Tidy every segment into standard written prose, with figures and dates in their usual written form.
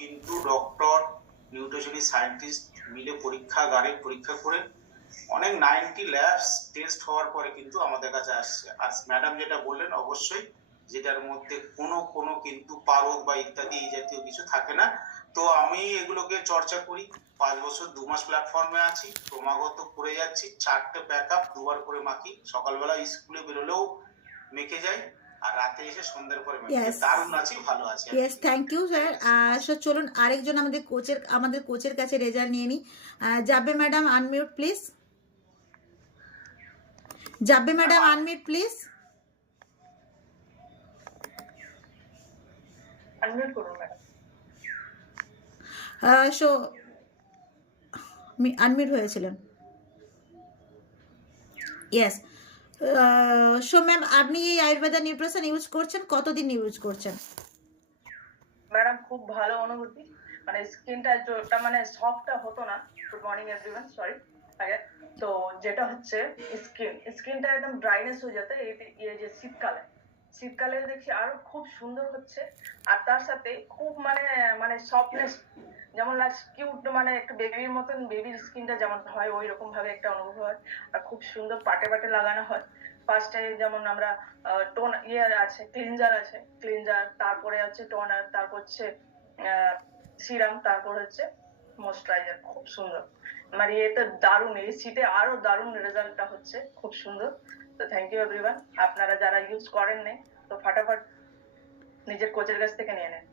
কিন্তু doctor nutritionist scientist মিলে পরীক্ষাগারে পরীক্ষা করে অনেক 90 ল্যাবস টেস্ট হওয়ার পরে কিন্তু আমাদের কাছে আসছে। আর ম্যাডাম যেটা বললেন অবশ্যই যেটার মধ্যে কোনো কিন্তু পারদ বা ইত্যাদি এই জাতীয় কিছু থাকে না। তো আমি এগুলোকে চর্চা করি, 5 বছর 2 মাস প্ল্যাটফর্মে আছি, ক্রমাগত করে যাচ্ছি। 4টে প্যাকআপ 2বার করে মাখি, সকালবেলা স্কুলে বেরোলেও মেখে যাই, আর রাতে এসে সন্ধ্যার পরে মেখে যাই। দারুণ আছি, ভালো আছি। Yes, thank you sir. So চলুন আরেকজন আমাদের কোচের কাছে রেজাল্ট নিয়ে নিই। যাবে ম্যাডাম আনমিউট প্লিজ, যাবে ম্যাডাম আনমিউট প্লিজ, আনমিউট করুন ম্যাডাম। সো আনমিউট হয়েছিলেন। ইয়েস, সো ম্যাম আপনি এই আয়ুর্বেদা নিউট্রিশন ইউজ করছেন, কতদিন ইউজ করছেন? ম্যাডাম খুব ভালো অনুভূতি, মানে স্কিনটা যেটা মানে সফটটা হতো না। গুড মর্নিং এভরিওয়ান, সরি আগে। তো যেটা হচ্ছে স্কিনটা একদম ড্রাইনেস হয়ে যেত এই যে শীতকালে দেখি আরো খুব সুন্দর হচ্ছে। আর তার সাথে খুব মানে সফটনেস, যেমন কিউট, মানে একটু বেবির মতন, বেবির স্কিনটা যেমন হয় ওই রকম ভাবে একটা অনুভব হয়। আর খুব সুন্দর পাটে পাটে লাগানো হয়। ফার্স্টে যেমন আমরা টোন আছে, ক্লিনজার, তারপরে হচ্ছে টোনার, তারপর হচ্ছে সিরাম, তারপর হচ্ছে ময়েশ্চারাইজার। খুব সুন্দর, মানে এটা দারুণ, এই শীতে আরো দারুণ রেজাল্টটা হচ্ছে, খুব সুন্দর। তো থ্যাংক ইউ এভরিওয়ান, আপনারা যারা ইউজ করেন নাই তো ফাটাফাট নিজের কোচের কাছ থেকে নিয়ে নেন।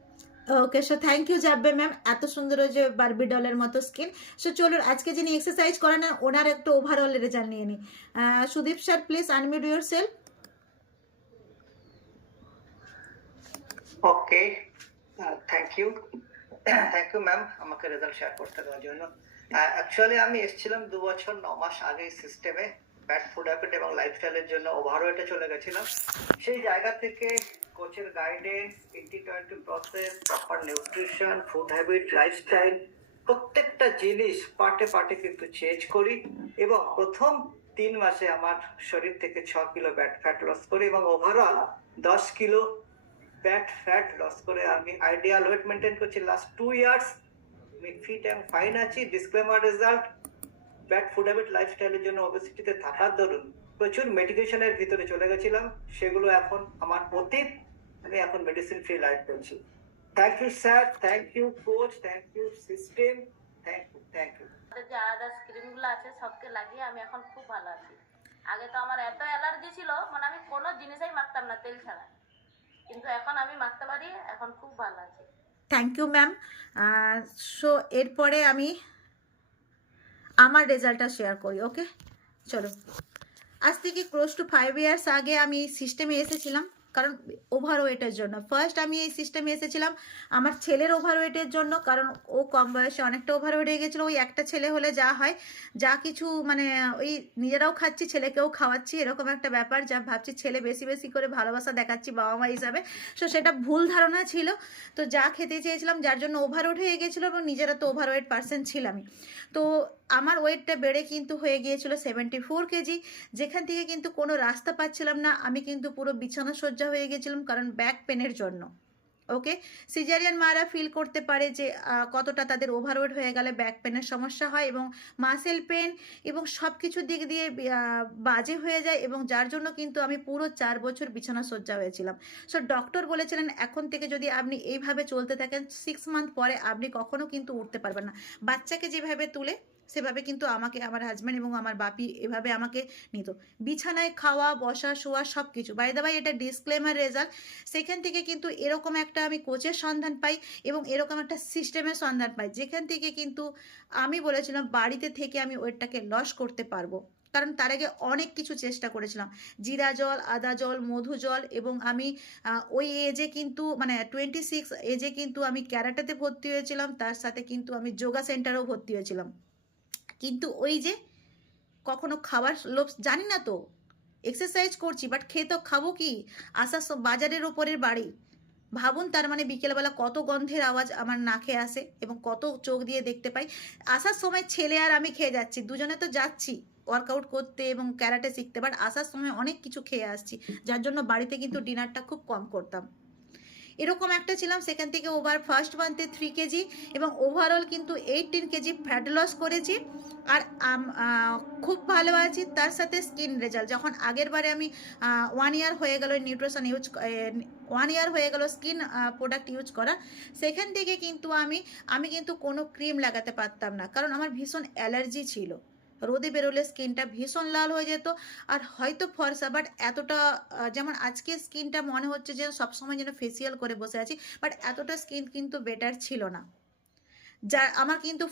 ওকে, সো থ্যাংক ইউ যাবে ম্যাম, এত সুন্দর যে বারবি ডলের মতো স্কিন। সো চলুন আজকে যিনি এক্সারসাইজ করেন ওনার একটু ওভারঅল রেজাল্ট নিয়ে নিই। Sudip sir please unmute yourself. Okay, thank you ma'am আমাকে রেজাল্ট শেয়ার করতে দেওয়ার জন্য। অ্যাকচুয়ালি আমি এসেছিলাম 2 বছর 9 মাস আগে সিস্টেমে ব্যাড ফুড হ্যাবিট এবং লাইফস্টাইলের জন্য ওভারওয়েটে চলে গেছিলাম। সেই জায়গা থেকে কোচের guidance, 80-20 process, proper nutrition, food habit, lifestyle, প্রত্যেকটা জিনিস পার্টে পার্টে কিন্তু চেঞ্জ করি এবং প্রথম 3 মাসে আমার শরীর থেকে 6 কিলো ব্যাড ফ্যাট লস করি এবং overall 10 kilo bad fat loss করে আমি আইডিয়াল ওয়েট মেনটেন করছি লাস্ট 2 ইয়ার্স। আমি ফিট অ্যান্ড ফাইন আছি। Disclaimer result, bad food habit লাইফস্টাইলের জন্য ওবেসিটিতে থাকার দরুন প্রচুর মেডিকেশনের ভিতরে চলে গেছিলাম, সেগুলো এখন আমার অতীত। আমি এখন মেডিসিন ফ্রি লাইফ করছি। Thank you sir, thank you coach, thank you system, thank you. যে আদার্স ক্রিমগুলো আছে সবকে লাগিয়ে আমি এখন খুব ভালো আছি। আগে তো আমার এত অ্যালার্জি ছিল, মানে আমি কোনো জিনিসই মাখতাম না তেল ছাড়া, কিন্তু এখন আমি মাখতে পারি, এখন খুব ভালো আছি। Thank you ma'am. সো এরপরে আমি আমার রেজাল্টটা শেয়ার করি। ওকে, চলো। আজ থেকে ক্লোজ টু 5 ইয়ার্স আগে আমি এই সিস্টেমে এসেছিলাম, কারণ ওভারওয়েটের জন্য। ফার্স্ট আমি এই সিস্টেমে এসেছিলাম আমার ছেলের ওভারওয়েটের জন্য, কারণ ও কম বয়সে অনেকটা ওভারওয়েট হয়ে গেছিলো। ওই একটা ছেলে হলে যা হয়, যা কিছু মানে ওই নিজেরাও খাচ্ছি ছেলেকেও খাওয়াচ্ছি, এরকম একটা ব্যাপার, যা ভাবছি ছেলে বেশি বেশি করে ভালোবাসা দেখাচ্ছি বাবা মা হিসাবে। সো সেটা ভুল ধারণা ছিল। তো যা খেতে চেয়েছিলাম, যার জন্য ওভারওয়েট হয়ে গেছিলো, এবং নিজেরা তো ওভারওয়েট পার্সন ছিলামই। তো আমার ওয়েটটা বেড়ে কিন্তু হয়ে গিয়েছিল 74 কেজি, যেখান থেকে কিন্তু কোনো রাস্তা পাচ্ছিলাম না। আমি কিন্তু পুরো বিছানা সজ্জা হয়ে গেছিলাম, কারণ ব্যাক পেনের জন্য। ওকে, সিজারিয়ান মারা ফিল করতে পারে যে কতটা তাদের ওভারওয়েট হয়ে গেলে ব্যাক পেনের সমস্যা হয়, এবং মাসেল পেন এবং সব কিছুর দিক দিয়ে বাজে হয়ে যায়, এবং যার জন্য কিন্তু আমি পুরো 4 বছর বিছানা সজ্জা হয়েছিলাম। সো ডক্টর বলেছিলেন এখন থেকে যদি আপনি এইভাবে চলতে থাকেন 6 মান্থ পরে আপনি কখনো কিন্তু উঠতে পারবেন না। বাচ্চাকে যেভাবে তুলে সেভাবে কিন্তু আমাকে আমার হাজব্যান্ড এবং আমার বাপি এভাবে আমাকে নিত, বিছানায় খাওয়া বসা শোয়া সব কিছু। বাই দ্য বাই, এটা ডিসক্লেমার রেজাল্ট। সেখান থেকে কিন্তু এরকম একটা আমি কোচের সন্ধান পাই এবং এরকম একটা সিস্টেমের সন্ধান পাই, যেখান থেকে কিন্তু আমি বলেছিলাম বাড়িতে থেকে আমি ওয়েটটাকে লস করতে পারবো। কারণ তার আগে অনেক কিছু চেষ্টা করেছিলাম, জিরা জল, আদা জল, মধু জল, এবং আমি ওই এজে কিন্তু মানে 26 এজে কিন্তু আমি ক্যারাটেতে ভর্তি হয়েছিলাম, তার সাথে কিন্তু আমি যোগা সেন্টারেও ভর্তি হয়েছিলাম। কিন্তু ওই যে কখনো খাবার লোভ, জানি না তো এক্সারসাইজ করছি বাট খেয়ে তো খাবো কি, আসার বাজারের ওপরের বাড়ি, ভাবুন তার মানে বিকেলবেলা কত গন্ধের আওয়াজ আমার নাকে আসে এবং কত চোখ দিয়ে দেখতে পাই। আসার সময় ছেলে আর আমি খেয়ে যাচ্ছি, দুজনে তো যাচ্ছি ওয়ার্কআউট করতে এবং ক্যারাটে শিখতে, বাট আসার সময় অনেক কিছু খেয়ে আসছি, যার জন্য বাড়িতে কিন্তু ডিনারটা খুব কম করতাম। এরকম একটা ছিলাম, সেখান থেকে ওভার ফার্স্ট মান্থে 3 কেজি এবং ওভারঅল কিন্তু 18 কেজি ফ্যাট লস করেছি। আর খুব ভালো আছি। তার সাথে স্কিন রেজাল্ট, যখন আগের বারে আমি 1 ইয়ার হয়ে গেল নিউট্রিশন ইউজ, 1 ইয়ার হয়ে গেল স্কিন প্রোডাক্ট ইউজ করা, সেখান থেকে কিন্তু আমি কিন্তু কোনো ক্রিম লাগাতে পারতাম না, কারণ আমার ভীষণ অ্যালার্জি ছিল। রোদে বেরোলে স্কিনটা ভীষণ লাল হয়ে যেত, আর হয়তো ফর্সা, বাট এতটা যেমন আজকে স্কিনটা মনে হচ্ছে যে সবসময় যেন ফেসিয়াল করে বসে আছি, বাট এতটা স্কিন কিন্তু বেটার ছিল না। যার আমার কিন্তু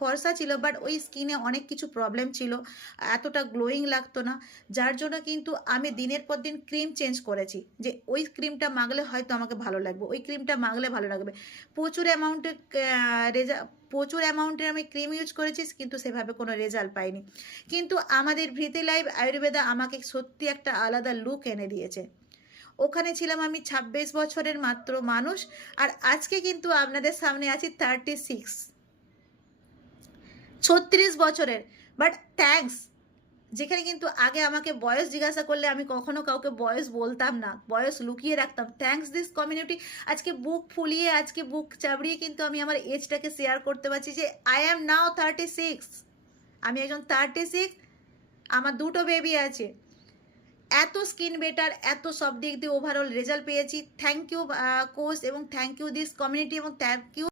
ফর্সা ছিল, বাট ওই স্কিনে অনেক কিছু প্রবলেম ছিল, এতটা গ্লোয়িং লাগতো না। যার জন্য কিন্তু আমি দিনের পর দিন ক্রিম চেঞ্জ করেছি, যে ওই ক্রিমটা মাখলে হয়তো আমাকে ভালো লাগবে, ওই ক্রিমটা মাখলে ভালো লাগবে। প্রচুর অ্যামাউন্টের আমি ক্রিম ইউজ করেছি, কিন্তু সেভাবে কোনো রেজাল্ট পাইনি। কিন্তু আমাদের ভৃতি লাইফ আয়ুর্বেদা আমাকে সত্যি একটা আলাদা লুক এনে দিয়েছে। ওখানে ছিলাম আমি 26 বছরের মাত্র মানুষ, আর আজকে কিন্তু আপনাদের সামনে আছি 36 বছরের। বাট থ্যাঙ্কস, যেখানে কিন্তু আগে আমাকে বয়স জিজ্ঞাসা করলে আমি কখনো কাউকে বয়স বলতাম না, বয়স লুকিয়ে রাখতাম। থ্যাঙ্কস দিস কমিউনিটি, আজকে বুক ফুলিয়ে, আজকে বুক চাবড়িয়ে কিন্তু আমি আমার এজটাকে শেয়ার করতে পারছি যে আই অ্যাম নাও 36। আমি একজন 36, আমার 2টো বেবি আছে। এত স্কিন বেটার, এত সব দিক দিয়ে ওভারঅল রেজাল্ট পেয়েছি। থ্যাংক ইউ কোচ, এবং থ্যাংক ইউ দিস কমিউনিটি, এবং থ্যাংক ইউ